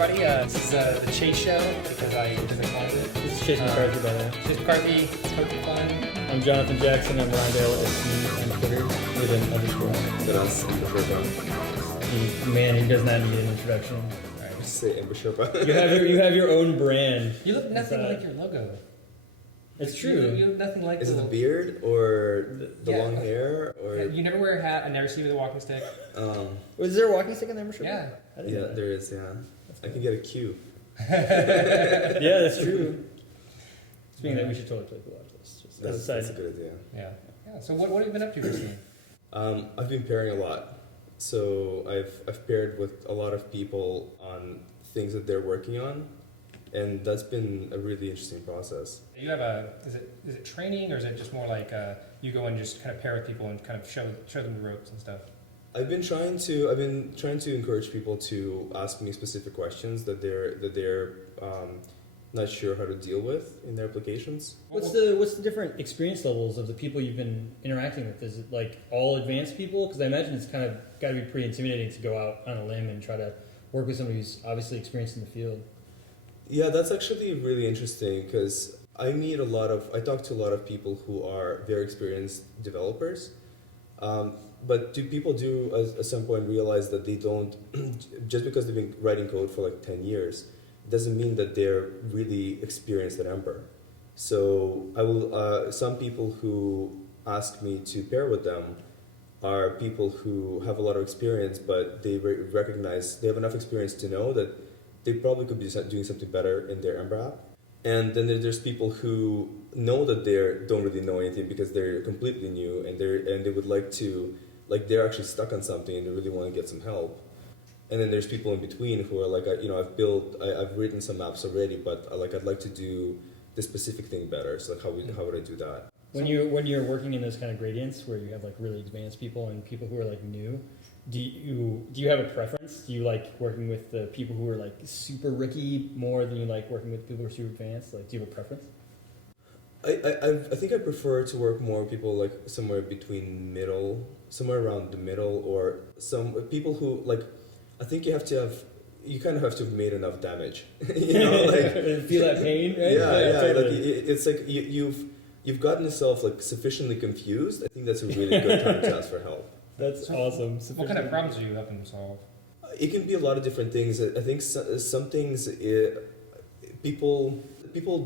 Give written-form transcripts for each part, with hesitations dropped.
everybody. This is the Chase Show, because I called it. This is Chase McCarthy, by the way. Chase McCarthy, Poking Fun. I'm Jonathan Jackson. I'm Rondale SC on Twitter with an underscore. That's EmberSherpa. Man, he does not need an introduction. All right, just say EmberSherpa. You have your own brand. You look nothing like your logo. It's true. You look nothing like. Is it the beard or the long hair or? You never wear a hat. I never see you with a walking stick. Was there a walking stick on the EmberSherpa? Yeah. Yeah, there is. Yeah, I can get a cue. Yeah, that's true. Speaking of that, we should totally play the watch list. That's a good idea. Yeah. Yeah. So what have you been up to recently? I've been pairing a lot. So I've paired with a lot of people on things that they're working on, and that's been a really interesting process. You have is it training, or is it just more like you go and just kind of pair with people and kind of show them the ropes and stuff? I've been trying to encourage people to ask me specific questions that they're not sure how to deal with in their applications. What's the different experience levels of the people you've been interacting with? Is it like all advanced people? Because I imagine it's kind of got to be pretty intimidating to go out on a limb and try to work with somebody who's obviously experienced in the field. Yeah, that's actually really interesting because I talk to a lot of people who are very experienced developers. But do people at some point realize that they don't, just because they've been writing code for like 10 years, doesn't mean that they're really experienced at Ember. So some people who ask me to pair with them are people who have a lot of experience, but they recognize they have enough experience to know that they probably could be doing something better in their Ember app. And then there's people who know that they don't really know anything because they're completely new and they would like to, they're actually stuck on something and they really want to get some help. And then there's people in between who are like, I've written some apps already, but I'd like to do this specific thing better. So how would I do that? When you're working in those kind of gradients where you have like really advanced people and people who are like new, do you have a preference? Do you like working with the people who are like super rookie more than you like working with people who are super advanced? Like, do you have a preference? I think I prefer to work more with people like somewhere around the middle, or some people who like. I think you kind of have to have made enough damage. You know, like feel that pain, right? Yeah. Totally. Like it's like you've gotten yourself like sufficiently confused. I think that's a really good time to ask for help. That's awesome. What kind of problems do you help them solve? It can be a lot of different things. I think some things people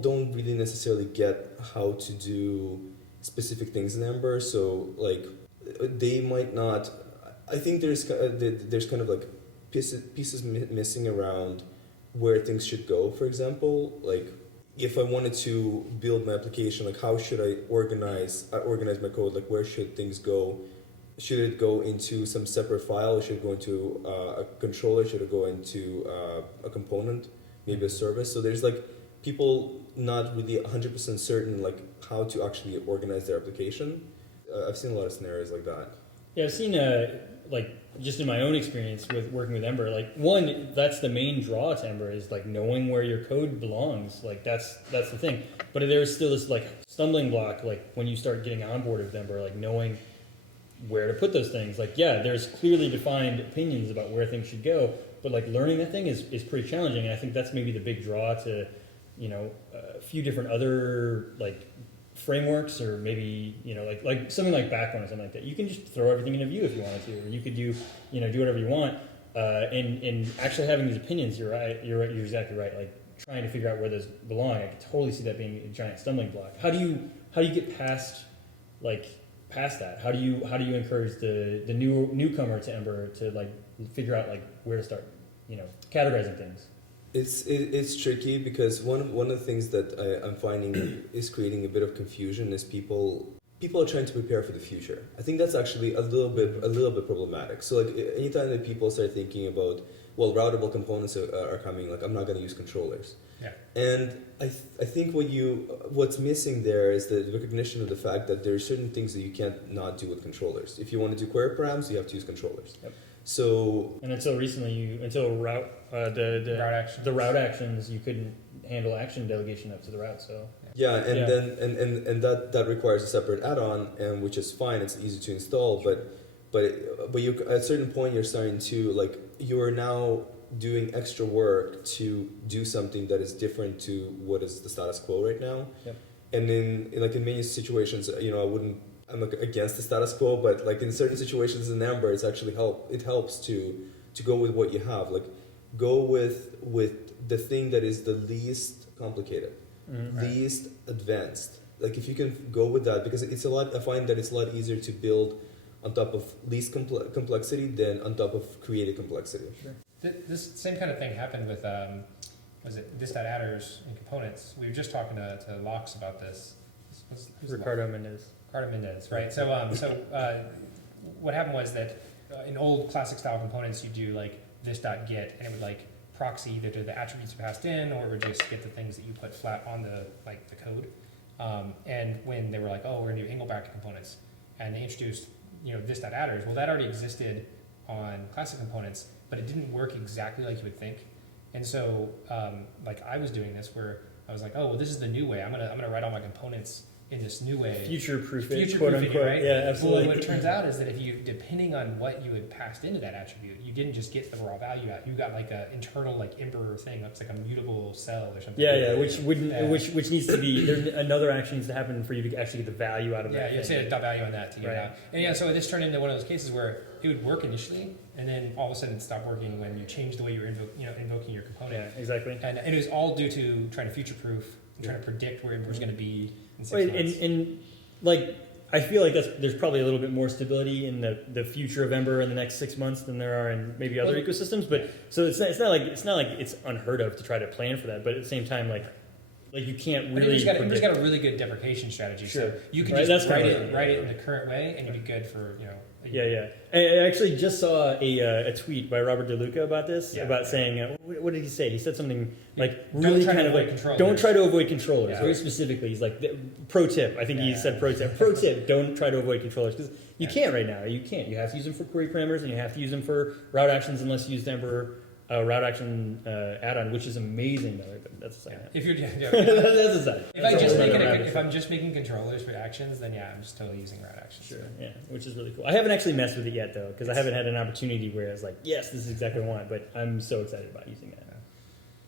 don't really necessarily get how to do specific things in Ember. So like they might not. I think there's kind of like pieces missing around where things should go. For example, like if I wanted to build my application, like how should I organize my code? Like where should things go? Should it go into some separate file? Should it go into a controller? Should it go into a component, maybe a service? So there's like people not really 100% certain like how to actually organize their application. I've seen a lot of scenarios like that. Yeah, I've seen like just in my own experience with working with Ember, like one, that's the main draw to Ember is like knowing where your code belongs. Like that's the thing. But there's still this like stumbling block, like when you start getting on board with Ember, like knowing where to put those things. Like, yeah, there's clearly defined opinions about where things should go, but like learning that thing is pretty challenging. And I think that's maybe the big draw to, a few different other like frameworks, or maybe like something like Backbone or something like that. You can just throw everything in a view if you wanted to, or you could do whatever you want. And actually having these opinions, you're exactly right. Like trying to figure out where those belong. I could totally see that being a giant stumbling block. How do you get past that? How do you encourage the newcomer to Ember to like figure out like where to start, categorizing things? It's tricky because one of the things that I'm finding is creating a bit of confusion is people are trying to prepare for the future. I think that's actually a little bit problematic. So like anytime that people start thinking about, well, routable components are coming, like I'm not going to use controllers. Yeah. And I think what's missing there is the recognition of the fact that there are certain things that you can't not do with controllers. If you want to do query params, you have to use controllers. Yep. So and until recently, the route actions, you couldn't handle action delegation up to the route. So then that requires a separate add-on, and which is fine. It's easy to install, but you at a certain point you're starting to like you are now doing extra work to do something that is different to what is the status quo right now. Yep. And in many situations, I'm like against the status quo, but like in certain situations in Ember, it helps to go with what you have. Like go with the thing that is the least complicated, least advanced. Like if you can go with that, because I find that it's a lot easier to build on top of least complexity than on top of created complexity. Sure. This same kind of thing happened with was it this.adders and components. We were just talking to Locks about this. Who's Ricardo Mendez. Ricardo Mendez, right? So what happened was that in old classic style components, you do like this.get, and it would like proxy either to the attributes you passed in, or it would just get the things that you put flat on the code. And when they were like, oh, we're gonna do angle bracket components, and they introduced this.adders, well, that already existed on classic components, but it didn't work exactly like you would think. And so I was doing this where I was like, oh, well, this is the new way. I'm gonna write all my components in this new way. Future-proof it, Future-proof quote it, unquote. right? Yeah, absolutely. Well, what it turns out is that if you, depending on what you had passed into that attribute, you didn't just get the raw value out. You got like an internal like ember thing. It's like a mutable cell or something. Yeah, which needs to be another action needs to happen for you to actually get the value out of that. Yeah, you have to say a value on that to get Right. it out. And so this turned into one of those cases where it would work initially, and then all of a sudden it stopped working when you changed the way you're invoking your component. Yeah, exactly. And it was all due to trying to future-proof and trying to predict where Ember's going to be in 6 Wait, months. and like I feel like there's probably a little bit more stability in the future of Ember in the next 6 months than there are in maybe other ecosystems. But so it's not like it's unheard of to try to plan for that. But at the same time, like you can't really. Ember's got a really good deprecation strategy. Sure. So you can Right, just that's write kinda it in the current way, and you'd be good for a year. Yeah. I actually just saw a tweet by Robert DeLuca about this, Yeah. about saying, what did he say? He said something like Don't really try to kind of avoid like, controllers. don't try to avoid controllers. Yeah. Very specifically, he's like, pro tip. I think he Yeah. said pro tip. Pro tip, don't try to avoid controllers, because you can't right now. You can't. You have to use them for query parameters, and you have to use them for route actions unless you use the Ember route action add-on, which is amazing, by the way, but that's a side note. If you're That's a side. if I'm just making controllers for actions, then I'm just totally using route actions. Sure, yeah, which is really cool. I haven't actually messed with it yet, though, because I haven't had an opportunity where I was like, yes, this is exactly what I want, but I'm so excited about using that.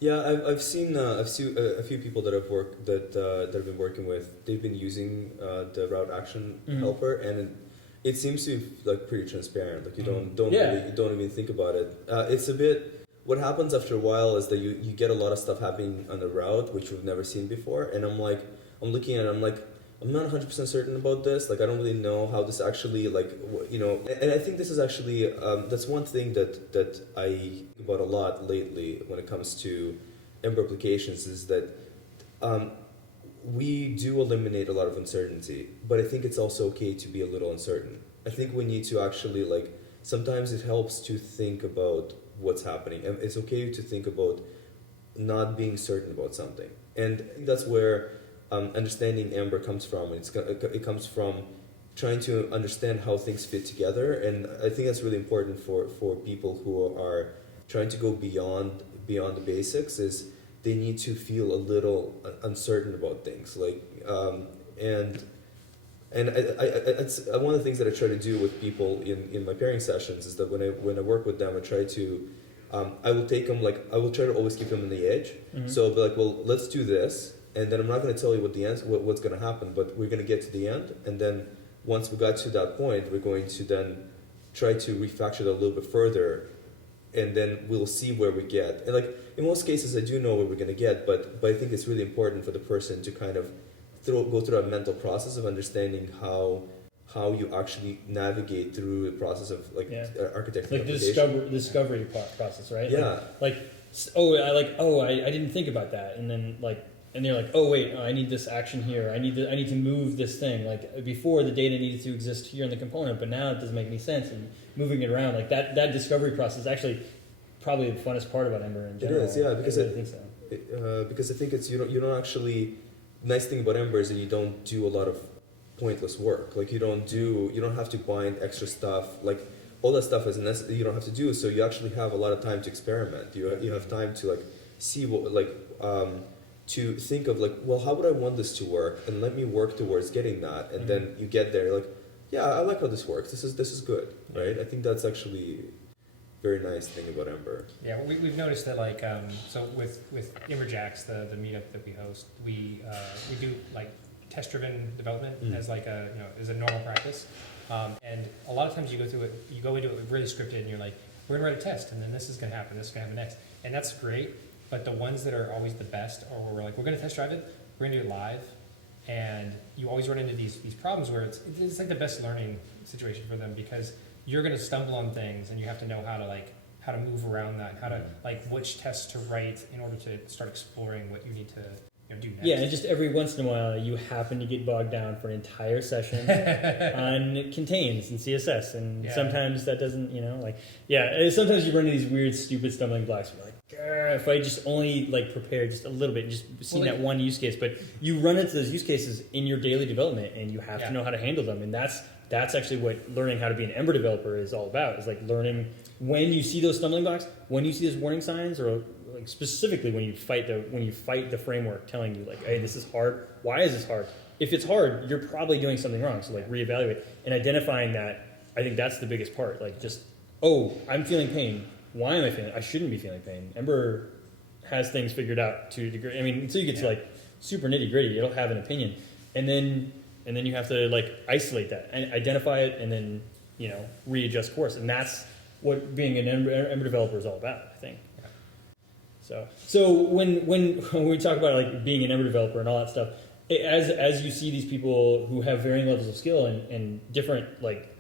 Yeah, I've seen a few people that I've been working with. They've been using the route action helper, and it seems to be like pretty transparent. Like you don't even think about it. It's a bit. What happens after a while is that you get a lot of stuff happening on the route which we've never seen before, and I'm looking at it, I'm like, I'm not 100% certain about this. Like I don't really know how this actually and I think this is actually that's one thing that I think about a lot lately when it comes to Ember applications, is that we do eliminate a lot of uncertainty, but I think it's also okay to be a little uncertain. I think we need to actually sometimes it helps to think about what's happening, and it's okay to think about not being certain about something, and I think that's where understanding Ember comes from. It comes from trying to understand how things fit together, and I think that's really important for people who are trying to go beyond the basics. Is they need to feel a little uncertain about things, and it's one of the things that I try to do with people in my pairing sessions is that when I work with them, I try to I will take them I will try to always keep them on the edge. Mm-hmm. So I'll be like, well, let's do this, and then I'm not going to tell you what's going to happen, but we're going to get to the end, and then once we got to that point, we're going to then try to refactor it a little bit further, and then we'll see where we get. And in most cases, I do know where we're going to get, but I think it's really important for the person to kind of go through a mental process of understanding how you actually navigate through the process of architecting like the discovery process, right? Yeah. I didn't think about that, and then and they're like, oh wait, I need this action here. I need to move this thing. Before the data needed to exist here in the component, but now it doesn't make any sense. And moving it around that discovery process is actually probably the funnest part about Ember in general. It is, yeah, because I really think so. Because I think it's you don't actually. Nice thing about Ember is that you don't do a lot of pointless work. You don't have to bind extra stuff. All that stuff is necessary. You don't have to do. So you actually have a lot of time to experiment. You have time to see what to think of well, how would I want this to work, and let me work towards getting that. And then you get there, yeah, I like how this works. This is good, right? I think that's actually very nice thing about Ember. Yeah, we've noticed that like so with EmberJax, the meetup that we host, we do like test-driven development as like a as a normal practice, and a lot of times you go into it really scripted, and you're like, we're gonna write a test, and then this is gonna happen, this is gonna happen next, and that's great. But the ones that are always the best are where we're like, we're gonna test drive it, we're gonna do it live, and you always run into these problems where it's like the best learning situation for them, because you're gonna stumble on things, and you have to know how to move around that, how to like which tests to write in order to start exploring what you need to do next. Yeah, and just every once in a while, you happen to get bogged down for an entire session on contains and CSS, and sometimes that doesn't, sometimes you run into these weird, stupid stumbling blocks. You're like, if I just only like prepared just a little bit, just seen that one use case, but you run into those use cases in your daily development, and you have to know how to handle them, and that's actually what learning how to be an Ember developer is all about. Is like learning when you see those stumbling blocks, when you see those warning signs, or like specifically when you fight the framework telling you like, hey, this is hard. Why is this hard? If it's hard, you're probably doing something wrong. So like reevaluate and identifying that. I think that's the biggest part. Like just, I'm feeling pain. Why am I feeling? I shouldn't be feeling pain. Ember has things figured out to a degree. I mean, until you get to like super nitty gritty, it'll have an opinion, and then you have to like isolate that and identify it, and then readjust course, and that's what being an Ember developer is all about, I think. So when we talk about like being an Ember developer and all that stuff, as you see these people who have varying levels of skill and different like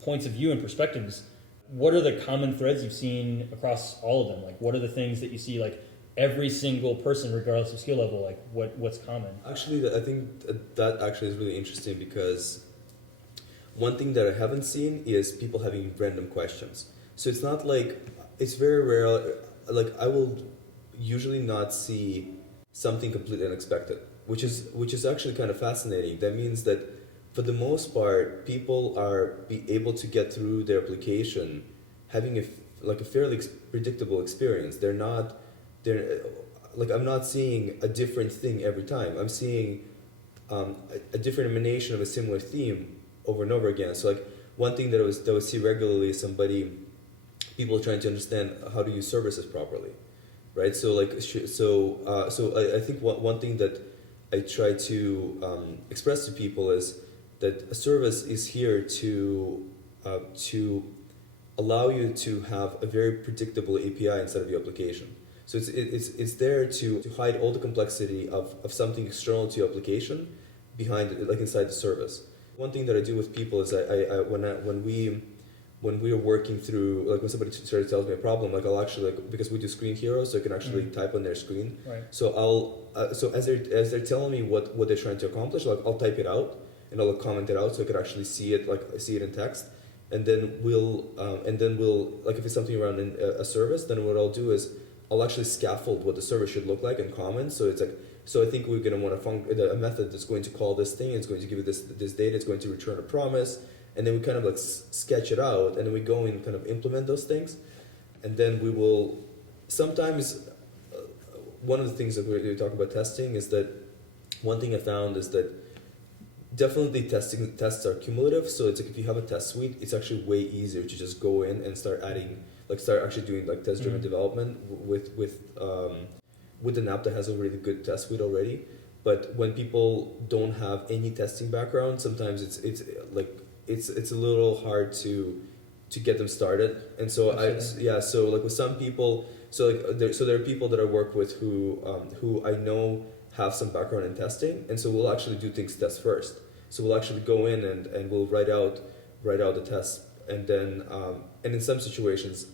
points of view and perspectives, what are the common threads you've seen across all of them? Like, what are the things that you see like every single person, regardless of skill level, like what's common? Actually, I think that actually is really interesting, because one thing that I haven't seen is people having random questions. So it's not like, it's very rare, like I will usually not see something completely unexpected, which is actually kind of fascinating. That means that for the most part, people are able to get through their application having a fairly predictable experience. I'm not seeing a different thing every time. I'm seeing a different emanation of a similar theme over and over again. So like one thing that I would see regularly is people trying to understand how to use services properly, right? So I think one thing that I try to express to people is that a service is here to allow you to have a very predictable API inside of your application. So it's there to hide all the complexity of something external to your application behind it, like inside the service. One thing that I do with people is when we are working through, like when somebody tells me a problem, like I'll actually, like, because we do screen heroes, so I can actually type on their screen. Right. So so as they're telling me what they're trying to accomplish, like I'll type it out and I'll comment it out so I could actually see it in text. And then we'll like if it's something around a service, then what I'll do is I'll actually scaffold what the service should look like in comments. So it's like, so I think we're going to want a method that's going to call this thing, it's going to give you this data, it's going to return a promise, and then we kind of like sketch it out, and then we go and kind of implement those things, and then we will sometimes. One of the things that we talk about testing is that one thing I found is that definitely tests are cumulative. So it's like if you have a test suite, it's actually way easier to just go in and start actually doing like test-driven development with an app that has a really good test suite already. But when people don't have any testing background, sometimes it's a little hard to get them started. And so so like with some people, there are people that I work with who I know have some background in testing, and so we'll actually do things test first. So we'll actually go in and we'll write out the test, and then and in some situations,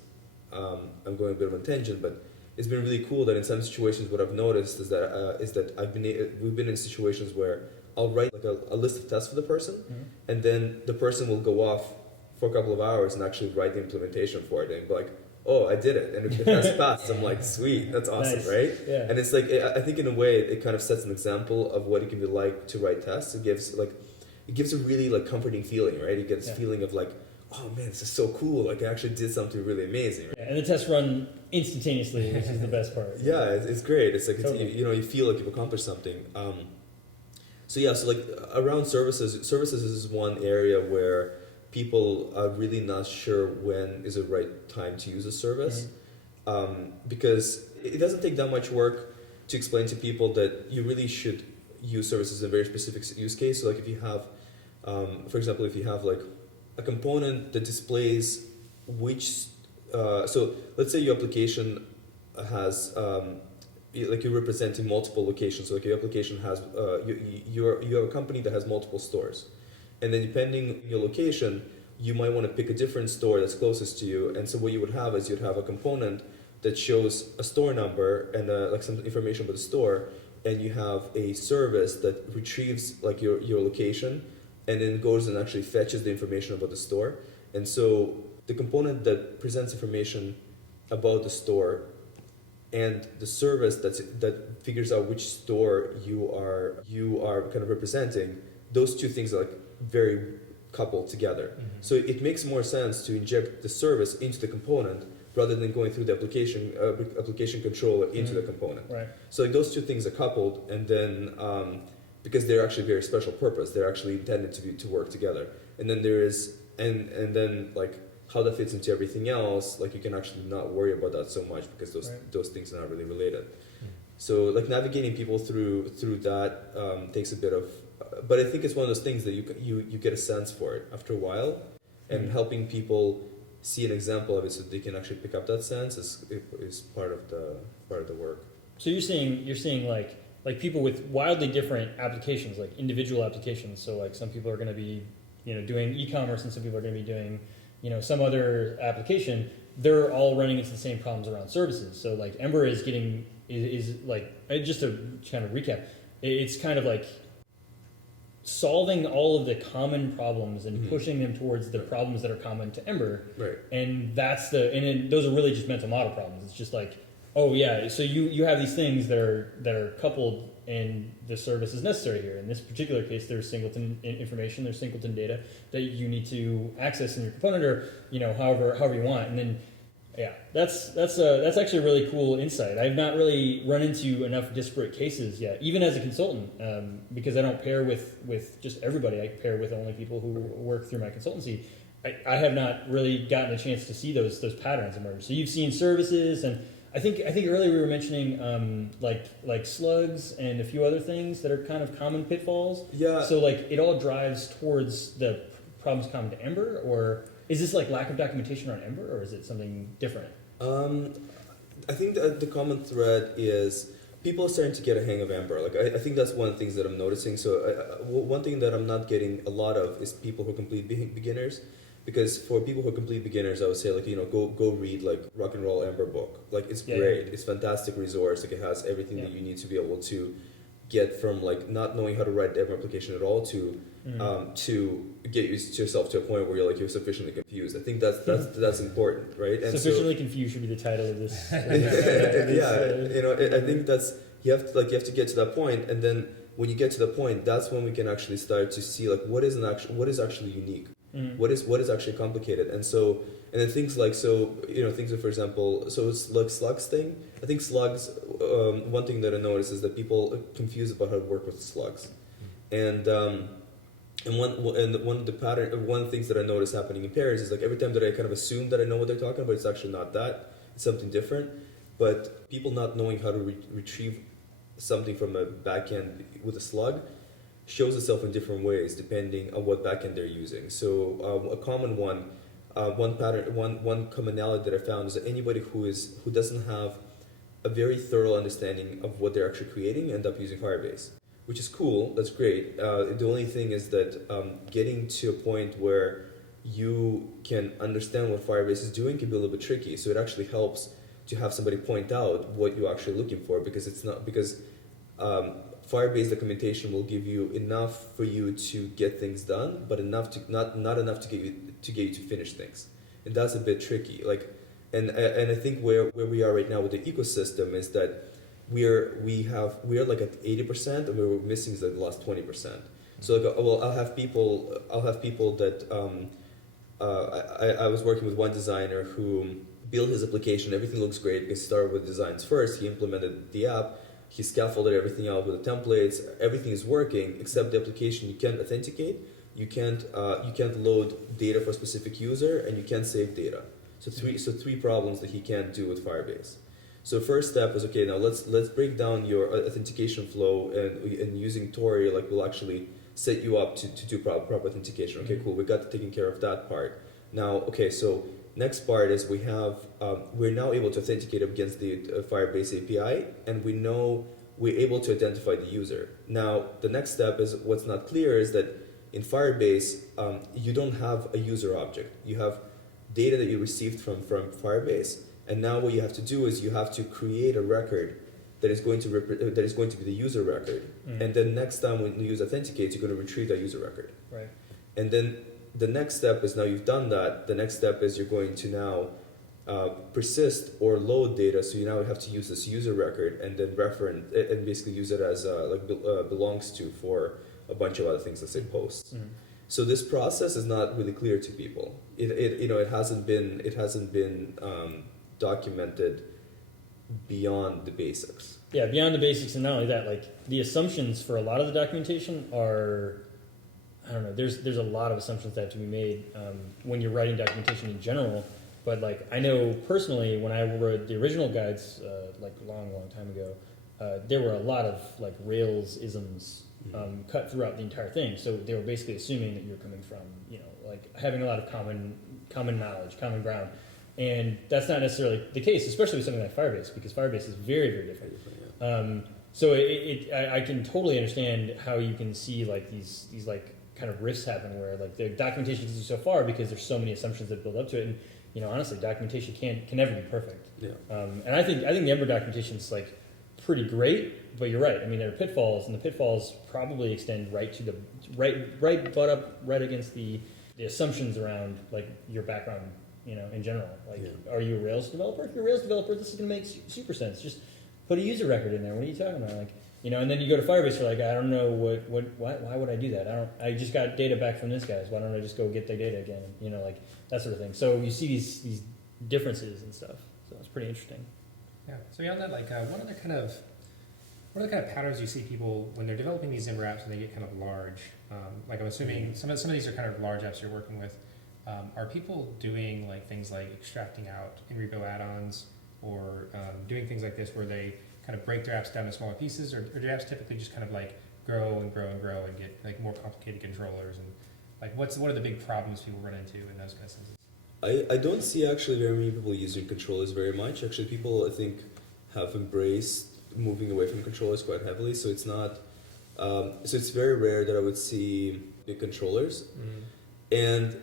I'm going a bit of a tangent, but it's been really cool that in some situations what I've noticed is that we've been in situations where I'll write like a list of tests for the person, and then the person will go off for a couple of hours and actually write the implementation for it, and be like, oh, I did it, and if the test passed, I'm like, sweet, that's awesome, Nice. right? Yeah. And it's like, I think in a way it kind of sets an example of what it can be like to write tests. It gives a really like comforting feeling, right? It gets a feeling of like, oh man, this is so cool, like I actually did something really amazing, right? Yeah, and the tests run instantaneously, which is the best part. Yeah, it's great. It's like Totally. you feel like you've accomplished something. So like around services is one area where people are really not sure when is the right time to use a service, because it doesn't take that much work to explain to people that you really should use services in a very specific use case. So like if you have, for example, if you have like a component that displays which, so let's say your application has, like you're representing multiple locations. So like your application has, you have a company that has multiple stores. And then depending on your location, you might want to pick a different store that's closest to you. And so what you would have is you'd have a component that shows a store number and like some information about the store, and you have a service that retrieves like your location and then goes and actually fetches the information about the store. And so the component that presents information about the store and the service that figures out which store you are kind of representing, those two things are like very coupled together. So it makes more sense to inject the service into the component rather than going through the application controller into the component. Right. So like those two things are coupled, and then because they're actually very special purpose, they're actually intended to work together. And then there is and then like how that fits into everything else, like you can actually not worry about that so much because those things are not really related. So like navigating people through that takes a bit of, but I think it's one of those things that you get a sense for it after a while, and helping people see an example of it so they can actually pick up that sense is part of the work. So you're seeing like people with wildly different applications, like individual applications. So like some people are going to be doing e-commerce, and some people are going to be doing some other application. They're all running into the same problems around services. So like Ember is like, just to kind of recap, it's kind of like solving all of the common problems and pushing them towards the problems that are common to Ember. Right. And those are really just mental model problems. It's just like, oh yeah, so you have these things that are coupled, and the service is necessary here. In this particular case, there's singleton information, there's singleton data that you need to access in your component, or however you want. And then that's actually a really cool insight. I've not really run into enough disparate cases yet, even as a consultant, because I don't pair with just everybody. I pair with only people who work through my consultancy. I have not really gotten a chance to see those patterns emerge. So you've seen services, and I think earlier we were mentioning like slugs and a few other things that are kind of common pitfalls. Yeah. So like it all drives towards the problems common to Ember, or is this like lack of documentation on Ember, or is it something different? I think that the common thread is people are starting to get a hang of Ember. Like I think that's one of the things that I'm noticing. So one thing that I'm not getting a lot of is people who are complete beginners. Because for people who are complete beginners, I would say like go read like Rock and Roll Ember book. Like it's great. It's a fantastic resource. Like it has everything that you need to be able to get from like not knowing how to write the Ember application at all to get yourself to a point where you're sufficiently confused. I think that's important, right? And sufficiently confused should be the title of this. I think that's you have to get to that point, and then when you get to the point, that's when we can actually start to see like what is actually unique. What is actually complicated, and then things like things that, for example, so it's like slugs thing. I think slugs. One thing that I noticed is that people are confused about how to work with slugs, and one of the things that I noticed happening in pairs is like every time that I kind of assume that I know what they're talking about, it's actually not that. It's something different. But people not knowing how to retrieve something from a backend with a slug shows itself in different ways depending on what backend they're using. So a common one commonality that I found is that anybody who doesn't have a very thorough understanding of what they're actually creating end up using Firebase, which is cool. That's great. The only thing is that getting to a point where you can understand what Firebase is doing can be a little bit tricky. So it actually helps to have somebody point out what you're actually looking for, because Firebase documentation will give you enough for you to get things done, but not enough to get you to finish things, and that's a bit tricky. And I think where we are right now with the ecosystem is that we are like at 80%, and we're missing the last 20%. So I'll have people that I was working with one designer who built his application. Everything looks great because he started with designs first. He implemented the app. He scaffolded everything out with the templates. Everything is working except the application. You can't authenticate, you can't load data for a specific user, and you can't save data. So three problems that he can't do with Firebase. So first step is, okay, now let's break down your authentication flow, and using Tori, like, we'll actually set you up to do proper authentication. Okay, cool, we got taken care of that part. Now, okay, so next part is we're now able to authenticate against the Firebase API, and we're able to identify the user. Now, the next step is, what's not clear is that in Firebase, you don't have a user object. You have data that you received from Firebase, and now what you have to do is you have to create a record that is going to be the user record. And then next time when the user authenticates, you're going to retrieve that user record. Right. And then the next step is, now you've done that, the next step is you're going to now persist or load data. So you now have to use this user record and then reference and basically use it as belongs to for a bunch of other things, let's say posts. So this process is not really clear to people. It hasn't been documented beyond the basics. Yeah, beyond the basics, and not only that, like, the assumptions for a lot of the documentation are, I don't know, there's a lot of assumptions that have to be made when you're writing documentation in general. But, like, I know personally, when I wrote the original guides, like, a long time ago, there were a lot of, like, Rails isms cut throughout the entire thing. So they were basically assuming that you're coming from, like, having a lot of common knowledge, common ground. And that's not necessarily the case, especially with something like Firebase, because Firebase is very, very different. So I can totally understand how you can see, like, these like kind of rifts happen where, like, the documentation gets you so far because there's so many assumptions that build up to it. And honestly, documentation can never be perfect. Yeah. And I think the Ember documentation is, like, pretty great, but you're right. I mean, there are pitfalls, and the pitfalls probably extend right to the right butt up right against the assumptions around, like, your background. In general, like, Are you a Rails developer? If you're a Rails developer, this is going to make super sense. Just put a user record in there. What are you talking about? Like, and then you go to Firebase, you're like, I don't know why would I do that? I just got data back from this guys. Why don't I just go get their data again? Like that sort of thing. So you see these differences and stuff. So it's pretty interesting. Yeah. So beyond that, like, what are the kind of patterns you see people when they're developing these Ember apps and they get kind of large? Like, I'm assuming some of these are kind of large apps you're working with. Are people doing, like, things like extracting out in-repo add-ons, or doing things like this where they kind of break their apps down to smaller pieces, or do apps typically just kind of, like, grow and get, like, more complicated controllers? And, like, what are the big problems people run into in those kind of senses? I don't see actually very many people using controllers very much. Actually, people, I think, have embraced moving away from controllers quite heavily. So it's not. So it's very rare that I would see big controllers, and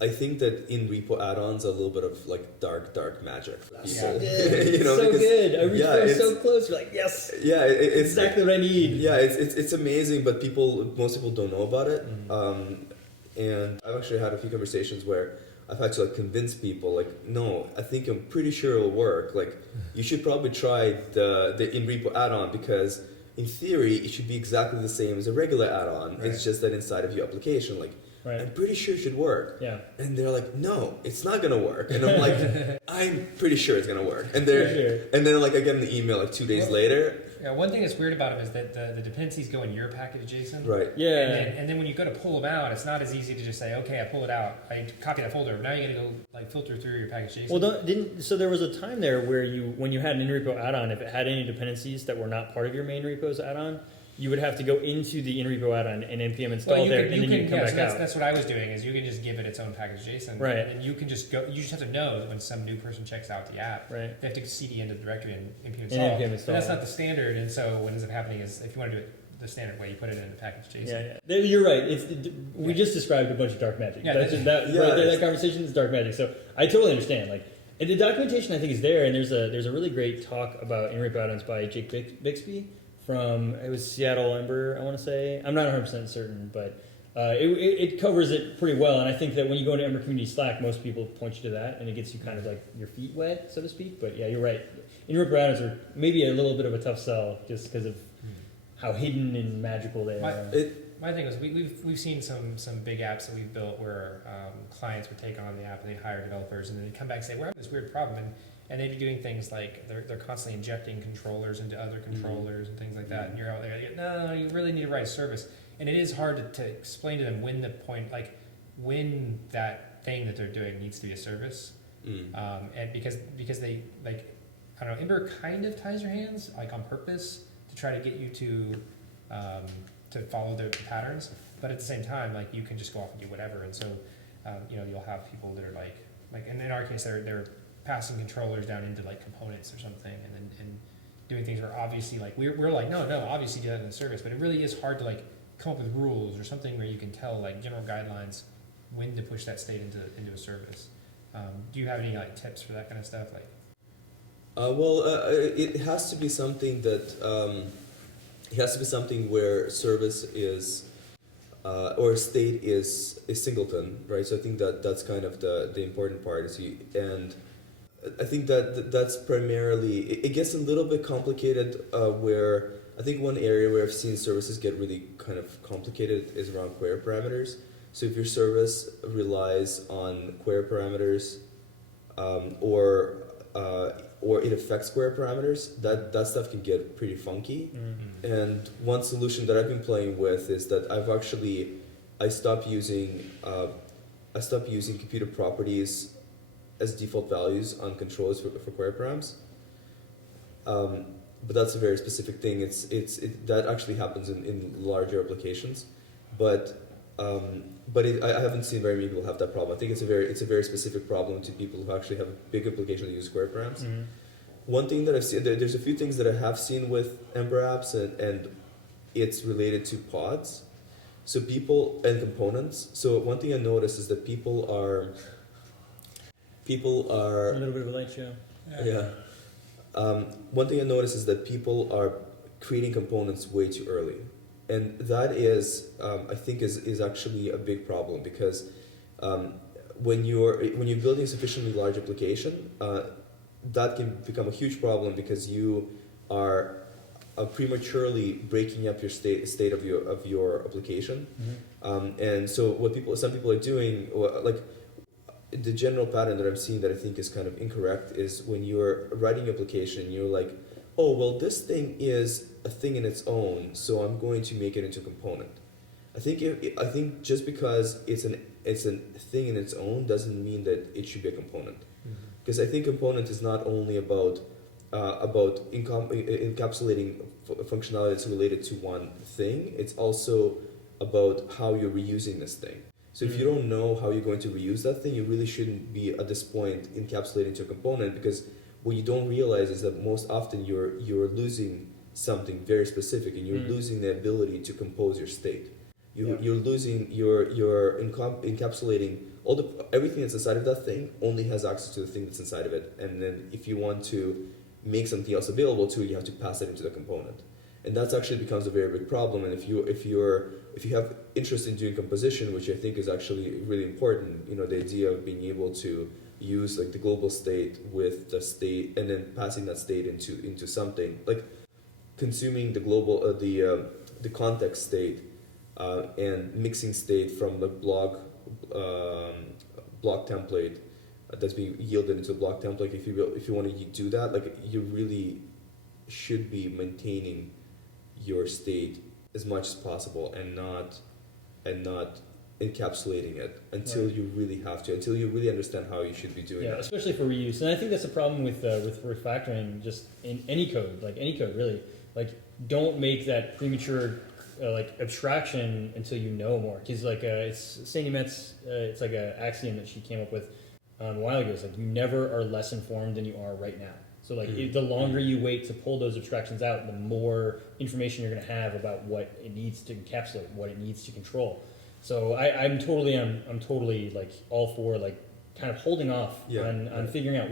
I think that in repo add-ons are a little bit of, like, dark magic. So good. So good. I reached for so close. You're like, yes. Yeah, it's exactly what I need. Yeah, it's amazing, but most people don't know about it. And I've actually had a few conversations where I've had to, like, convince people, like, no, I'm pretty sure it'll work. Like, you should probably try the in repo add-on, because in theory it should be exactly the same as a regular add-on. Right. It's just that inside of your application, like. Right. I'm pretty sure it should work. Yeah. And they're like, no, it's not gonna work. And I'm like, I'm pretty sure it's gonna work. And and then, like, I get an email, like, 2 days later. Yeah, one thing that's weird about them is that the dependencies go in your package JSON. Right. Yeah. And then when you go to pull them out, it's not as easy to just say, okay, I pull it out, I copy that folder. Now you got to go, like, filter through your package JSON. Well, so there was a time there where when you had an in-repo add-on, if it had any dependencies that were not part of your main repo's add-on, you would have to go into the in-repo add-on and npm install there, and then you can come back out. That's what I was doing, is you can just give it its own package JSON. Right. And you can just go, you just have to know that when some new person checks out the app, right, they have to cd into the directory and npm install. And that's not the standard, and so what ends up happening is, if you want to do it the standard way, you put it in the package JSON. Yeah. You're right. We just described a bunch of dark magic. That conversation is dark magic. So I totally understand. Like, and the documentation, I think, is there, and there's a really great talk about in-repo add-ons by Jake Bixby from, it was Seattle Ember, I want to say. I'm not 100% certain, but it covers it pretty well. And I think that when you go into Ember Community Slack, most people point you to that, and it gets you kind of, like, your feet wet, so to speak. But yeah, you're right. In-repo add-ons are maybe a little bit of a tough sell, just because of how hidden and magical they are. My thing is, we've seen some big apps that we've built where clients would take on the app and they'd hire developers, and then they'd come back and say, we're having this weird problem, and they'd be doing things like they're constantly injecting controllers into other controllers and things like that. And you're out there, no, you really need to write a service. and it is hard to explain to them when the point, like when that thing that they're doing needs to be a service. And because they like, I don't know, Ember kind of ties your hands like on purpose to try to get you to follow their patterns, but at the same time, like you can just go off and do whatever. And so, you'll have people that are like, and in our case, they're passing controllers down into like components or something, and doing things where obviously like we're like, no, obviously do that in the service, but it really is hard to like come up with rules or something where you can tell like general guidelines when to push that state into a service. Do you have any like tips for that kind of stuff? Like, it has to be something that it has to be something where service is or state is singleton, right? So I think that's kind of the important part. And I think that's primarily it gets a little bit complicated. Where I think one area where I've seen services get really kind of complicated is around query parameters. So if your service relies on query parameters, or it affects query parameters, that stuff can get pretty funky. Mm-hmm. And one solution that I've been playing with is that I stopped using computer properties as default values on controllers for query params. But that's a very specific thing. That actually happens in larger applications, but I haven't seen very many people have that problem. I think it's a very specific problem to people who actually have a big application that use query params. Mm-hmm. One thing that I've seen, there's a few things that I have seen with Ember apps, and it's related to pods. So people and components. So one thing I noticed is that people are A little bit of a light show. yeah. One thing I noticed is that people are creating components way too early. And that is, I think, is actually a big problem, because when you're building a sufficiently large application, that can become a huge problem because you are prematurely breaking up your state of your application. Mm-hmm. And so some people are doing, like the general pattern that I'm seeing that I think is kind of incorrect is when you're writing an application, you're like, oh, well, this thing is a thing in its own, so I'm going to make it into a component. I think just because it's a thing in its own doesn't mean that it should be a component. Because I think component is not only about encapsulating functionality that's related to one thing. It's also about how you're reusing this thing. So if you don't know how you're going to reuse that thing, you really shouldn't be at this point encapsulating to a component, because what you don't realize is that most often you're losing something very specific, and you're losing the ability to compose your state. You're losing you're encapsulating everything that's inside of that thing only has access to the thing that's inside of it, and then if you want to make something else available to it, you have to pass it into the component, and that's actually becomes a very big problem. And if you have interest in doing composition, which I think is actually really important, the idea of being able to use like the global state with the state and then passing that state into something, like consuming the global the context state and mixing state from the block template that's being yielded into a block template. If you want to do that, like you really should be maintaining your state as much as possible and not encapsulating it until you really have to, until you really understand how you should be doing that. Especially for reuse. And I think that's a problem with refactoring just in any code, really. Like, don't make that premature abstraction until you know more. Because it's Sandy Metz, it's like an axiom that she came up with a while ago. It's like, you never are less informed than you are right now. So the longer you wait to pull those abstractions out, the more information you're going to have about what it needs to encapsulate, what it needs to control. So I'm totally like all for like kind of holding off on figuring out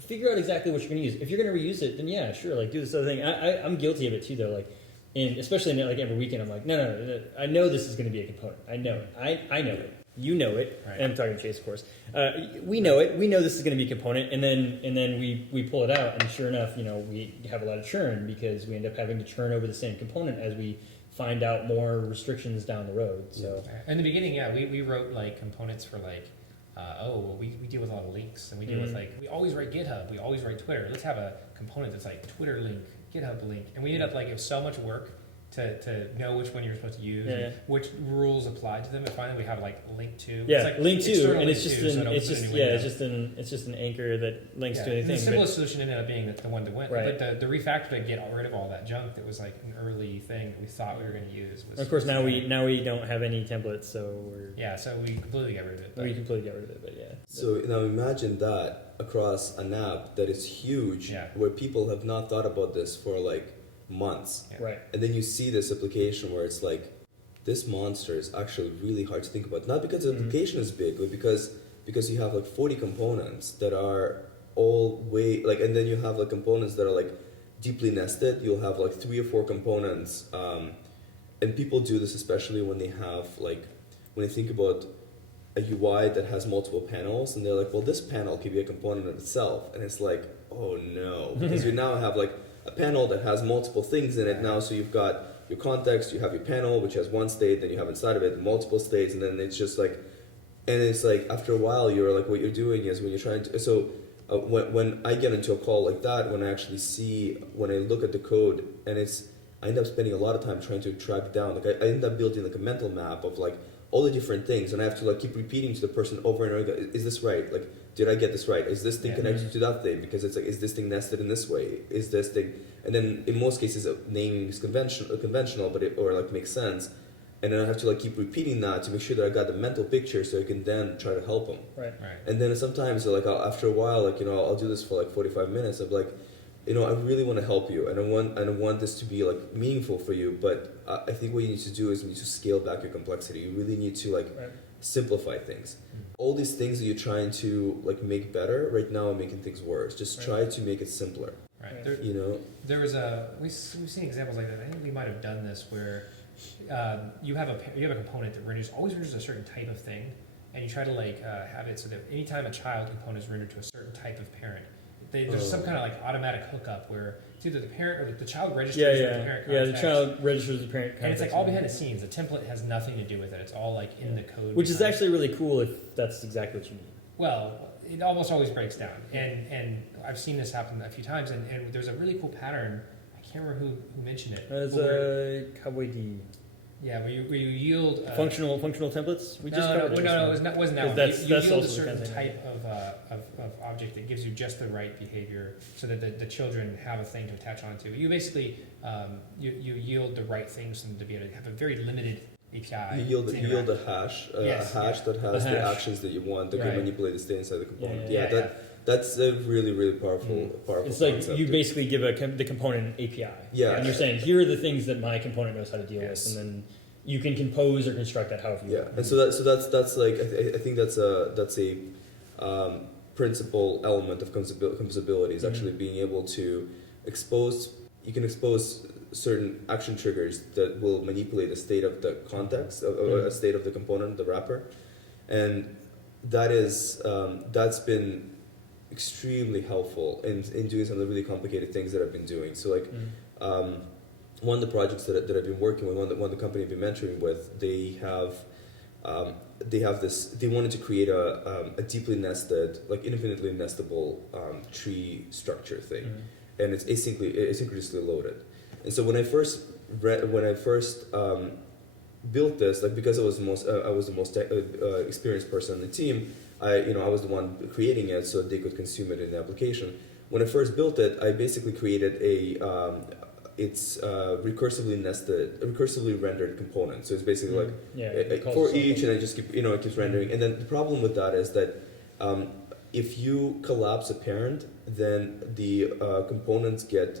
figure out exactly what you're going to use. If you're going to reuse it, then yeah, sure, like do this other thing. I'm guilty of it too, though. Like, and especially in like EmberWeekend, I'm like, no, I know this is going to be a component. I know it. I know it. You know it. Right. And I'm talking to Chase, of course. We know it. We know this is going to be a component, and then we pull it out, and sure enough, we have a lot of churn because we end up having to churn over the same component as we find out more restrictions down the road. So in the beginning, we wrote like components for like, we deal with a lot of links, and we deal with like, we always write GitHub, we always write Twitter. Let's have a component that's like Twitter link, GitHub link, and we ended up like, it was so much work to know which one you're supposed to use, Yeah, and which rules apply to them. And finally, we have like link to. Yeah, it's like link to, external and link it's just to, so an, it it's opens a just new yeah, window. it's just an anchor that links Yeah, to and anything. the but- simplest solution ended up being the one that went. Right. But the refactor to get rid of all that junk that was like an early thing that we thought we were going to use was. Of course, now was- we don't have any templates, so Yeah, so we completely got rid of it. But we completely got rid of it. But yeah. So now imagine that across an app that is huge, Yeah. where people have not thought about this for like months. Yeah. Right. And then you see this application where it's like, this monster is actually really hard to think about. Not because the Mhm. application is big, but because you have like 40 components that are all way like, and then you have like components that are like deeply nested. You'll have like 3 or 4 components, and people do this especially when they have like when they think about a UI that has multiple panels, and they're like, well, this panel could be a component in itself, and it's like, oh no, because you now have like a panel that has multiple things in it now. So you've got your context, you have your panel, which has one state, then you have inside of it multiple states, and then it's just like, and it's like after a while, you're like, what you're doing is when you're trying to, so when I get into a call like that, when I look at the code, and I end up spending a lot of time trying to track down, like I end up building like a mental map of like all the different things, and I have to like keep repeating to the person over and over, is this right? Like, did I get this right? Is this thing Yeah. connected to that thing? Because it's like, is this thing nested in this way? Is this thing, and then in most cases, naming is conventional, but or like makes sense, and then I have to like keep repeating that to make sure that I got the mental picture, so I can then try to help them. Right. right. And then sometimes, like after a while, like I'll do this for like 45 minutes. I'm like, I really want to help you, and I want this to be like meaningful for you. But I think what you need to do is you need to scale back your complexity. You really need to like Right. simplify things. All these things that you're trying to like make better right now are making things worse. Just Right. try to make it simpler. Right. Right. There, there was we've seen examples like that. I think we might have done this where you have a component that always renders a certain type of thing, and you try to like have it so that anytime a child component is rendered to a certain type of parent, there's some kind of like automatic hookup where it's either the parent or the child registers Yeah, with the yeah, parent yeah. The context. child registers the parent And it's like context. all behind the scenes. The template has nothing to do with it. It's all like in the code. Which is behind. actually really cool if that's exactly what you need. Well, it almost always breaks down, and I've seen this happen a few times. And there's a really cool pattern. I can't remember who mentioned it. That's where- Cowboy D. yeah, where you yield Functional templates. We just no, covered it. it wasn't that one. That's- You that's yield a also the certain kind of thing. type of object that gives you just the right behavior, so that the children have a thing to attach onto. You basically you yield the right things for them to be able to have a very limited API. You yield to a interact. hash, Yes, a hash yeah. that has A the hash. actions that you want that Right. can manipulate the state inside the component. Yeah, yeah. That's a really really powerful It's like concept. you basically give the component an API. Yeah. And you're saying, here are the things that my component knows how to deal Yes. with, and then you can compose or construct that however you Yeah, want. and so that's like I think that's a principal element of composability is actually being able to expose certain action triggers that will manipulate the state of the context of a state of the component, the wrapper, and that's been extremely helpful in doing some of the really complicated things that I've been doing. So like one of the projects that I've been working with, one of the company I've been mentoring with, they wanted to create a deeply nested, like infinitely nestable tree structure thing, and it's asynchronously loaded. And so when I first built this, like because I was the most experienced person on the team, I was the one creating it so they could consume it in the application. When I first built it, I basically created it's recursively rendered component. So it's basically like for each, and I just keep it keeps rendering. And then the problem with that is that if you collapse a parent, then the components get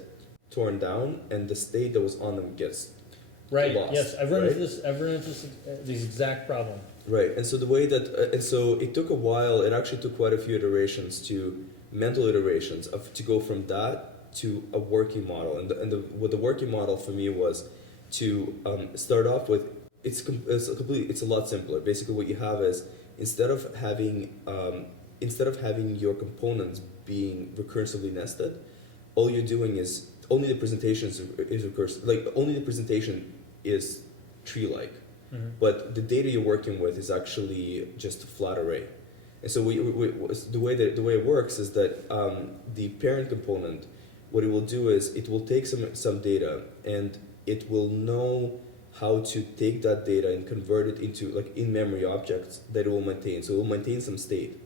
torn down, and the state that was on them gets lost. Yes, I've run into this. I've run into this exact problem. Right, and so the way that and so it took a while. It actually took quite a few mental iterations to go from that to a working model. And what the working model for me was to start off with. It's a lot simpler. Basically, what you have is instead of having your components being recursively nested, all you're doing is only the presentation is recursive. Like only the presentation is tree-like, but the data you're working with is actually just a flat array. And so the way it works is that the parent component, what it will do is it will take some data, and it will know how to take that data and convert it into like in-memory objects that it will maintain. So it will maintain some state,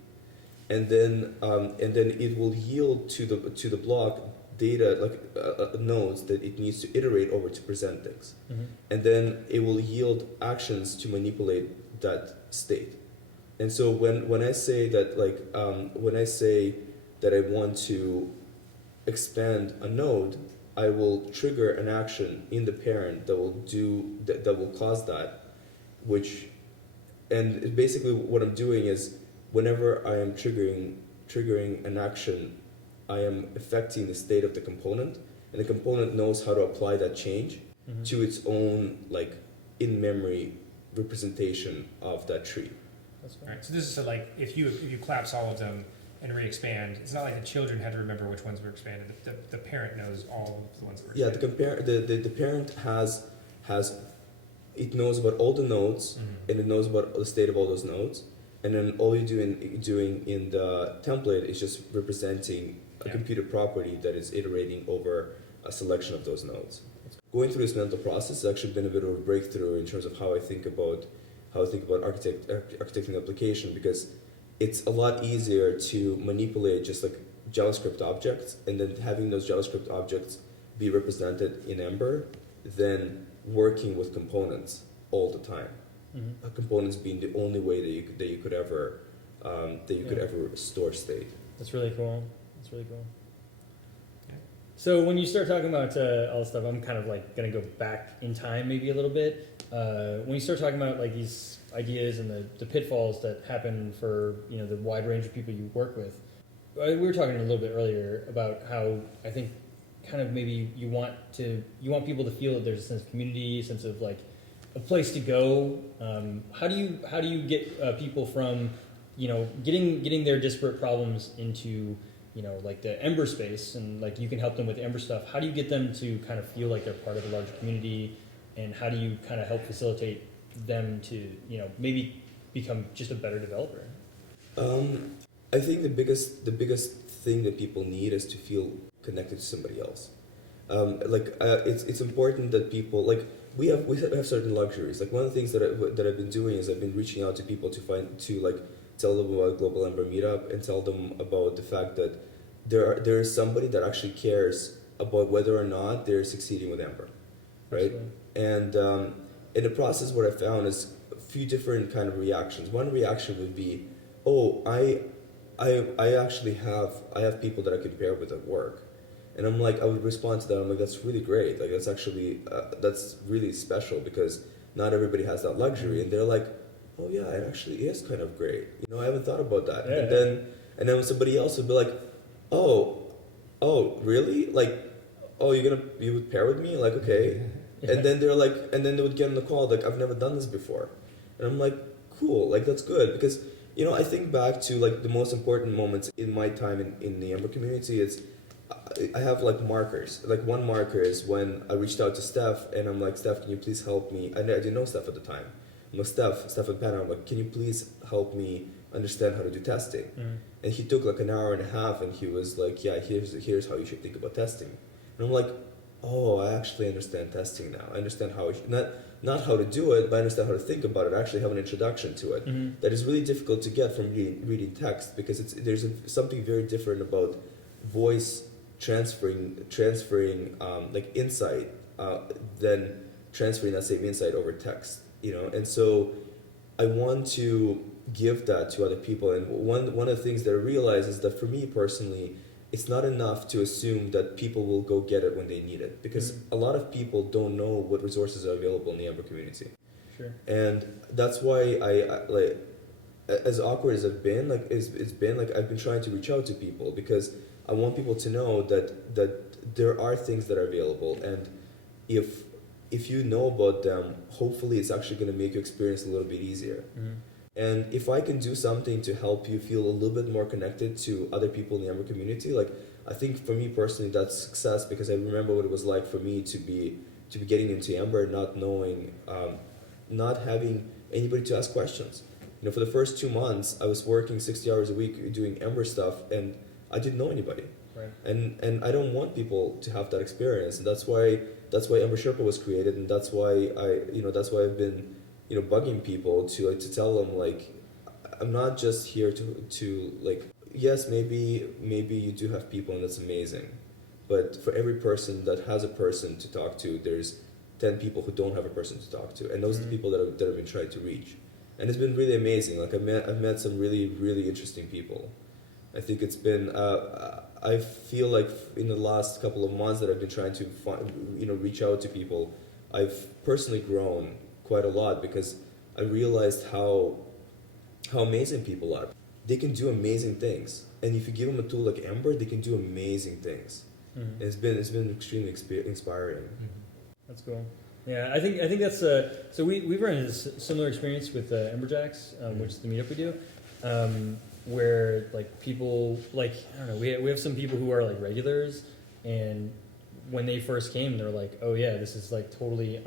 and then it will yield to the block data like nodes that it needs to iterate over to present things, and then it will yield actions to manipulate that state. And so when I say that when I say that I want to expand a node, I will trigger an action in the parent that will cause that, and basically what I'm doing is whenever I am triggering an action, I am affecting the state of the component, and the component knows how to apply that change to its own like in-memory representation of that tree. That's fine. Right. So this is so like if you collapse all of them and re-expand, it's not like the children had to remember which ones were expanded. The parent knows all of the ones that were expanded. The parent has it knows about all the nodes, and it knows about the state of all those nodes, and then all you're doing in the template is just representing a computer property that is iterating over a selection of those nodes. Going through this mental process has actually been a bit of a breakthrough in terms of how I think about architecting the application, because it's a lot easier to manipulate just like JavaScript objects and then having those JavaScript objects be represented in Ember than working with components all the time. Components being the only way that you could ever store state. That's really cool. That's really cool. Yeah. So when you start talking about all this stuff, I'm kind of like going to go back in time maybe a little bit. When you start talking about like these ideas and the pitfalls that happen for the wide range of people you work with, we were talking a little bit earlier about how I think kind of maybe you want people to feel that there's a sense of community, sense of like a place to go. How do you get people from getting their disparate problems into like the Ember space, and like you can help them with Ember stuff? How do you get them to kind of feel like they're part of a larger community, and how do you kind of help facilitate them to maybe become just a better developer? I think the biggest thing that people need is to feel connected to somebody else. It's important that people we have certain luxuries. Like one of the things that I've been doing is I've been reaching out to people to tell them about Global Ember Meetup and tell them about the fact that there is somebody that actually cares about whether or not they're succeeding with Ember, right? Absolutely. And in the process, what I found is a few different kind of reactions. One reaction would be, oh, I actually have people that I can pair with at work. And I'm like, I would respond to that. I'm like, that's really great. Like, that's actually, that's really special because not everybody has that luxury. And they're like, oh yeah, it actually is kind of great. I haven't thought about that. Yeah. And then somebody else would be like, oh, really? Like, oh, you would pair with me? Like, okay. Yeah. And then they would get on the call like, I've never done this before. And I'm like, cool, like that's good because I think back to like the most important moments in my time in the Ember community. I have like markers. Like one marker is when I reached out to Steph and I'm like, Steph, can you please help me? I didn't know Steph at the time. I'm like, Steph and Penna, I'm like, can you please help me understand how to do testing? And he took like an hour and a half and he was like, yeah, here's how you should think about testing. And I'm like, oh, I actually understand testing now. I understand how not how to do it, but I understand how to think about it. I actually have an introduction to it that is really difficult to get from reading text because there's something very different about voice transferring like insight than transferring that same insight over text, and so I want to give that to other people. And one of the things that I realize is that for me personally, it's not enough to assume that people will go get it when they need it because a lot of people don't know what resources are available in the Ember community. Sure. And that's why I like, as awkward as it's been, I've been trying to reach out to people because I want people to know that there are things that are available, and if you know about them, hopefully it's actually going to make your experience a little bit easier. And if I can do something to help you feel a little bit more connected to other people in the Ember community, like I think for me personally that's success because I remember what it was like for me to be getting into Ember, not knowing, not having anybody to ask questions. For the first 2 months I was working 60 hours a week doing Ember stuff and I didn't know anybody. Right. And I don't want people to have that experience, and that's why EmberSherpa was created, and that's why I've been bugging people to tell them, like, I'm not just here to like, yes, maybe you do have people and that's amazing, but for every person that has a person to talk to, there's 10 people who don't have a person to talk to, and those are the people that have been trying to reach, and it's been really amazing. Like I've met some really, really interesting people. I think it's been I feel like in the last couple of months that I've been trying to reach out to people, I've personally grown quite a lot, because I realized how amazing people are. They can do amazing things, and if you give them a tool like Ember, they can do amazing things. Mm-hmm. It's been extremely inspiring. Mm-hmm. That's cool. Yeah, I think that's so we've run into similar experience with EmberJax, which is the meetup we do, where like people, like, I don't know, we have some people who are like regulars, and when they first came, they're like, oh yeah, this is like totally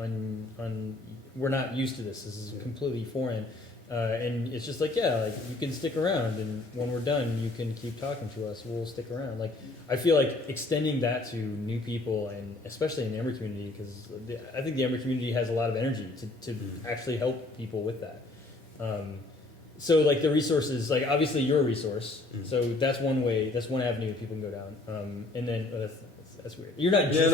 we're not used to this. This is completely foreign. And it's just like, yeah, like you can stick around, and when we're done, you can keep talking to us. We'll stick around. Like, I feel like extending that to new people, and especially in the Ember community, because I think the Ember community has a lot of energy to actually help people with that. So like the resources, like obviously you're a resource, so that's one way, that's one avenue people can go down. And then that's weird. You're not just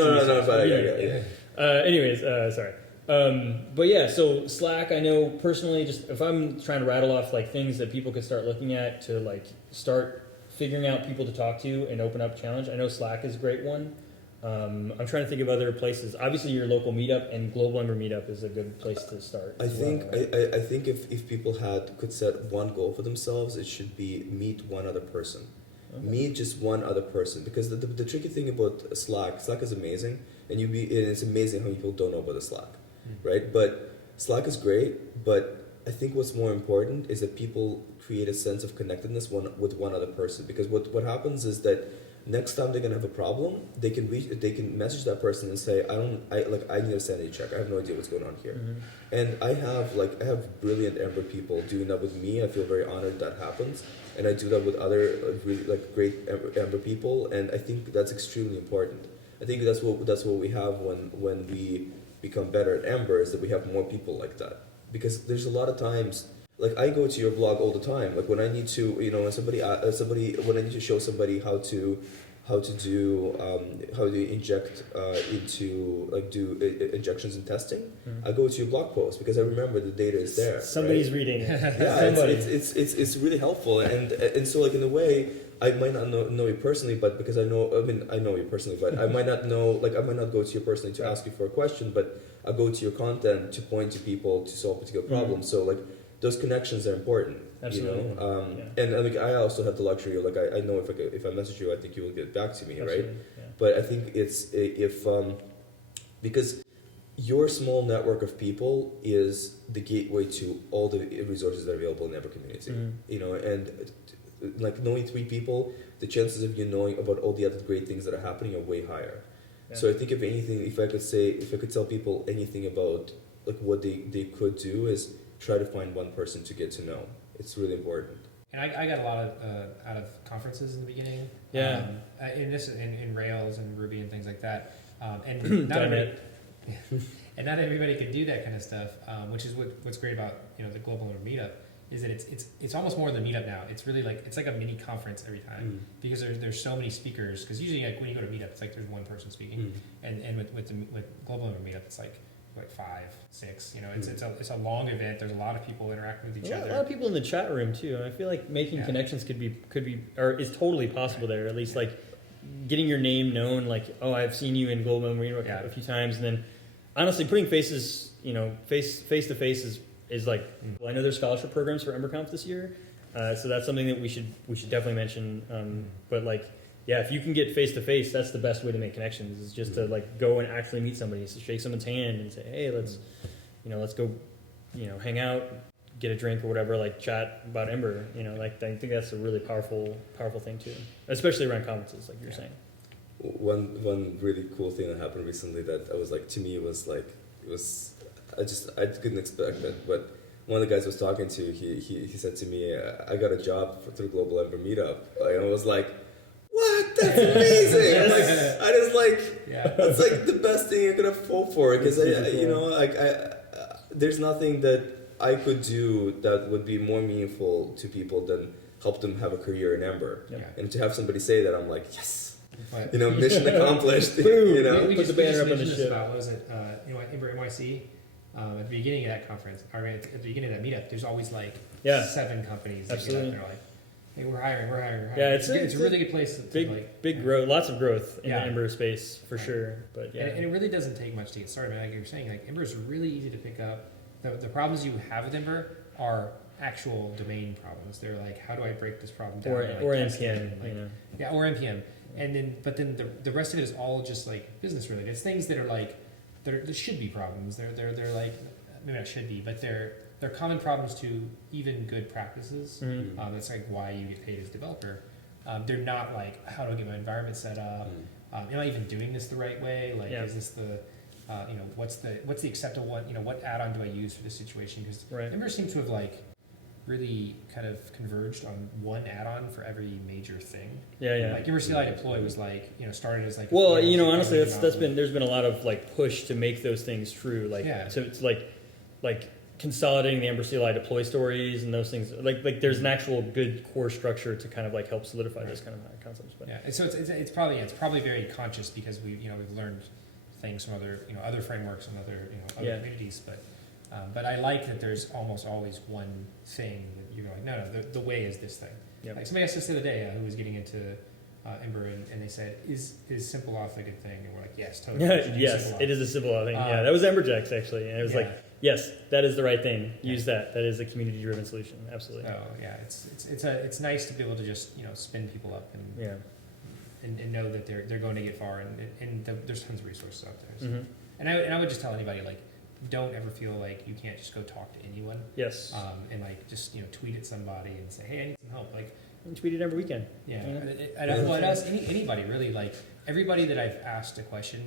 anyways, sorry. But yeah, so Slack, I know personally, just if I'm trying to rattle off like things that people could start looking at to like start figuring out people to talk to and open up challenge, I know Slack is a great one. I'm trying to think of other places. Obviously your local meetup and Global Ember Meetup is a good place to start. I think if people could set one goal for themselves, it should be meet one other person. Okay. Meet just one other person, because the tricky thing about Slack is amazing, and it's amazing how many people don't know about the Slack. Right? But Slack is great, but I think what's more important is that people create a sense of connectedness with one other person, because what happens is that next time they're gonna have a problem, they can message that person and say, I need a sanity check. I have no idea what's going on here. Mm-hmm. And I have brilliant Ember people doing that with me. I feel very honored that happens, and I do that with other really great Ember people, and I think that's extremely important. I think that's what we have when we become better at Ember, is that we have more people like that, because there's a lot of times, like I go to your blog all the time, like when I need to, when I need to show somebody how to inject into like do injections and testing, I go to your blog post because I remember the data is there. Somebody's right? reading it. Yeah, it's really helpful, and so like in a way, I might not know you personally, but because I know you personally, but I might not know, like I might not go to you personally to ask you for a question, but I go to your content to point to people to solve a particular problem. So like those connections are important. Absolutely. And like I also have the luxury of, like I know if I message you, I think you will get back to me. Absolutely. Right? Yeah. But I think it's because your small network of people is the gateway to all the resources that are available in the Ember community. And like knowing 3 people, the chances of you knowing about all the other great things that are happening are way higher. Yeah. So I think if anything, if I could tell people anything about like what they could do, is try to find one person to get to know. It's really important. And I got a lot out of conferences in the beginning. Yeah. In Rails and Ruby and things like that. And not everybody could do that kind of stuff, which is what's great about the Global Ember Meetup, is that it's almost more than a meetup now. It's really like it's like a mini conference every time, because there's so many speakers. Because usually like when you go to meetup, it's like there's one person speaking, and with Global Ember Meetup, it's like 5, 6. It's a long event. There's a lot of people interacting with each other. A lot of people in the chat room too. And I feel like making connections could be or is totally possible there. At least like getting your name known. Like, oh, I've seen you in Global Ember Meetup a few times, and then honestly putting faces, face to face is like, well, I know there's scholarship programs for EmberConf this year, so that's something that we should definitely mention. But like, yeah, if you can get face to face, that's the best way to make connections. Is just to like go and actually meet somebody, so shake someone's hand and say, hey, let's go, hang out, get a drink or whatever, like chat about Ember. Like I think that's a really powerful thing too, especially around conferences, like you're saying. One really cool thing that happened recently that I was like, to me I couldn't expect it, but one of the guys I was talking to, he said to me, I got a job through Global Ember Meetup, and I was like, what? what? That's amazing. I'm like, I just like, Yeah. that's like the best thing I could have hoped for, because there's nothing that I could do that would be more meaningful to people than help them have a career in Ember. Yeah. And to have somebody say that, I'm like, yes, But mission accomplished. Boom. we Put just, the banner we up on just the mentioned this ship. about, what was it, Ember NYC? At the beginning of that conference, or at the beginning of that meetup, there's always like Yeah. 7 companies that get Absolutely. up and are like, hey, we're hiring. Yeah, it's a really good place to Big, like, big growth, lots of growth in Yeah. the Ember space for sure. But yeah, and it really doesn't take much to get started. Like you're saying, like Ember is really easy to pick up. The problems you have with Ember are actual domain problems. They're like, how do I break this problem down? or and, like, or test it NPM, and, like, you know. Yeah, or NPM. And then, but then the rest of it is all just like business related. It's things that are like, there should be problems. They're like, maybe not should be, but they're common problems to even good practices. Mhm. That's like why you get paid as a developer. They're not like, how do I get my environment set up? Am I even doing this the right way? Like, Yeah. is this the, what's the acceptable one? What add-on do I use for this situation? Because Right. Ember seems to have like really kind of converged on one add-on for every major thing. Yeah, yeah. Like EmberCLI deploy was like, started as like. a Well, framework honestly, that that's been there's been a lot of like push to make those things true. Like, Yeah. so it's like consolidating the EmberCLI deploy stories and those things. Like there's an actual good core structure to kind of like help solidify those kind of concepts. But Yeah, and so it's probably very conscious because we've learned things from other frameworks and other Yeah. communities, but I like that there's almost always one thing that you're like, no, the way is this thing. Yep. Like somebody asked us the other day who was getting into Ember, and they said, is simple auth a good thing? And we're like, yes, totally. we should use yes, simple it auth." is a simple thing. Yeah, that was EmberJS actually, and it was Yeah. like, yes, that is the right thing. Use that. That is a community-driven solution. Absolutely. So yeah, it's nice to be able to just spin people up Yeah. and know that they're going to get far, and there's tons of resources out there. So. Hmm. And I would just tell anybody, like, don't ever feel like you can't just go talk to anyone, Yes. and like just tweet at somebody and say, hey, I need some help. Like, And tweeted EmberWeekend. yeah, Yeah. well, it does anybody really. Like everybody that I've asked a question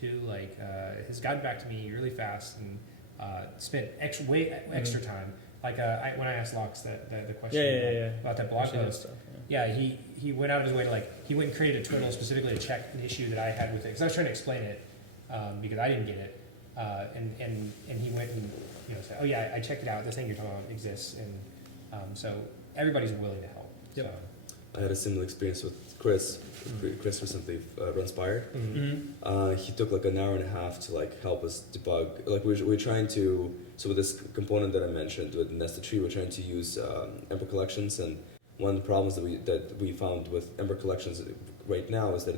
to, like, has gotten back to me really fast and spent extra time. Like when I asked Lux the question about that blog Actually, post. stuff, Yeah, he went out of his way to he went and created a twiddle specifically to check an issue that I had with it, because I was trying to explain it because I didn't get it, and he went and said, oh yeah, I checked it out. The thing you're talking about exists, and so everybody's willing to help. Yep. So. I had a similar experience with Chris. Chris recently runs Spired. Mm-hmm. He took like an hour and a half to help us debug. Like we're trying to, so with this component that I mentioned with nested tree, we're trying to use Ember collections, and one of the problems that we found with Ember collections right now is that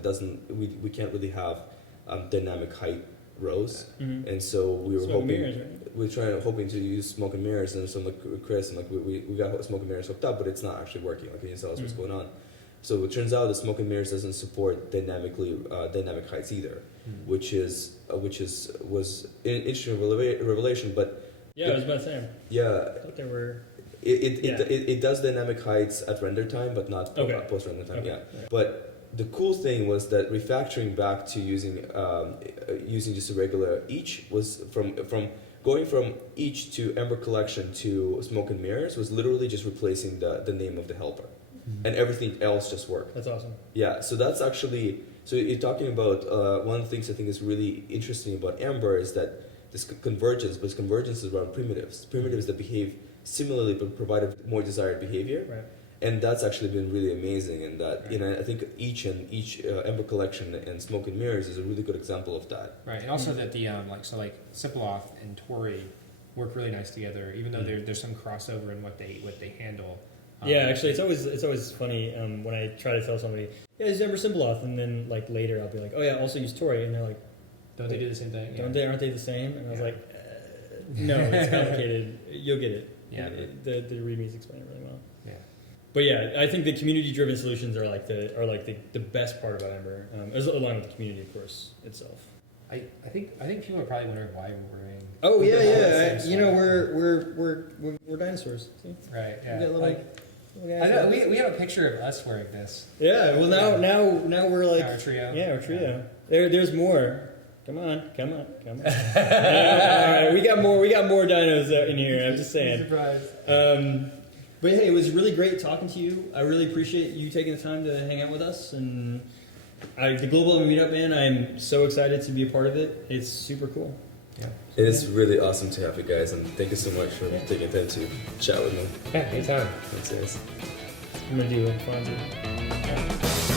we can't really have dynamic height rows, Mm-hmm. and so we were Smoke hoping and mirrors, right? hoping to use smoke and mirrors, and so like Chris and we got smoke and mirrors hooked up, but it's not actually working. Like, can you tell us what's going on? So it turns out that smoke and mirrors doesn't support dynamic heights either, which was an interesting revelation. But Yeah, I was about to say. yeah, I thought there were. it does dynamic heights at render time, but not Okay. post render time. Okay. Yeah, but the cool thing was that refactoring back to using just a regular each was from going from each to Ember collection to smoke and mirrors was literally just replacing the name of the helper, and everything else just worked. That's awesome. Yeah, so that's actually, so you're talking about one of the things I think is really interesting about Ember is that this convergence, but convergence is around primitives that behave similarly but provide a more desired behavior. Right. And that's actually been really amazing, and that I think each Ember collection and smoke and mirrors is a really good example of that. Right, and also that the simple auth and Tori work really nice together, even though there's some crossover in what they handle. Yeah, actually, it's always funny when I try to tell somebody, yeah, use Ember Simple Auth, and then later I'll be like, oh yeah, also use Tori, and they're like, Don't they do the same thing? don't they? Aren't they the same? And I was Yeah. like, no, it's complicated. You'll get it. Yeah. The readmes explain it really well. Yeah. But yeah, I think the community-driven solutions are the best part about Ember, along with the community, of course, itself. I think people are probably wondering why we're wearing. Oh the yeah, whole yeah. same You know, stuff. we're dinosaurs. See? Right. We Yeah. got little guys I know there. we have a picture of us wearing this. Yeah. Well, now we're like Our trio. Yeah, our trio. There's more. Come on. All right, we got more dinos out in here. I'm just saying. Surprise. But hey, it was really great talking to you. I really appreciate you taking the time to hang out with us. And the Global Meetup, man, I'm so excited to be a part of it. It's super cool. Yeah. It is really awesome to have you guys, and thank you so much for taking time to chat with me. Yeah, anytime. Thanks, guys. I'm going to do it.